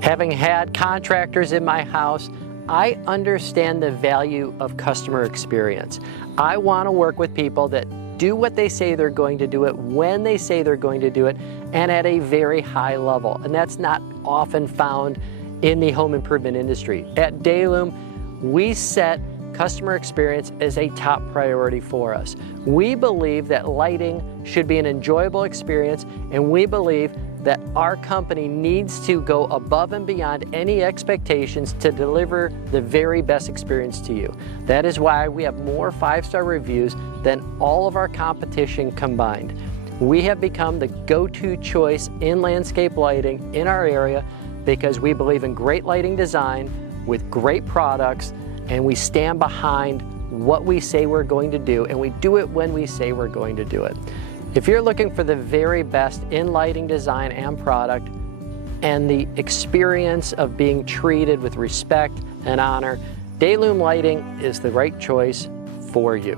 Having had contractors in my house, I understand the value of customer experience. I want to work with people that do what they say they're going to do it, when they say they're going to do it, and at a very high level. And that's not often found in the home improvement industry. At Dayloom, we set customer experience as a top priority for us. We believe that lighting should be an enjoyable experience, and we believe that our company needs to go above and beyond any expectations to deliver the very best experience to you. That is why we have more 5-star reviews than all of our competition combined. We have become the go-to choice in landscape lighting in our area because we believe in great lighting design with great products, and we stand behind what we say we're going to do, and we do it when we say we're going to do it. If you're looking for the very best in lighting design and product, and the experience of being treated with respect and honor, Dayloom Lighting is the right choice for you.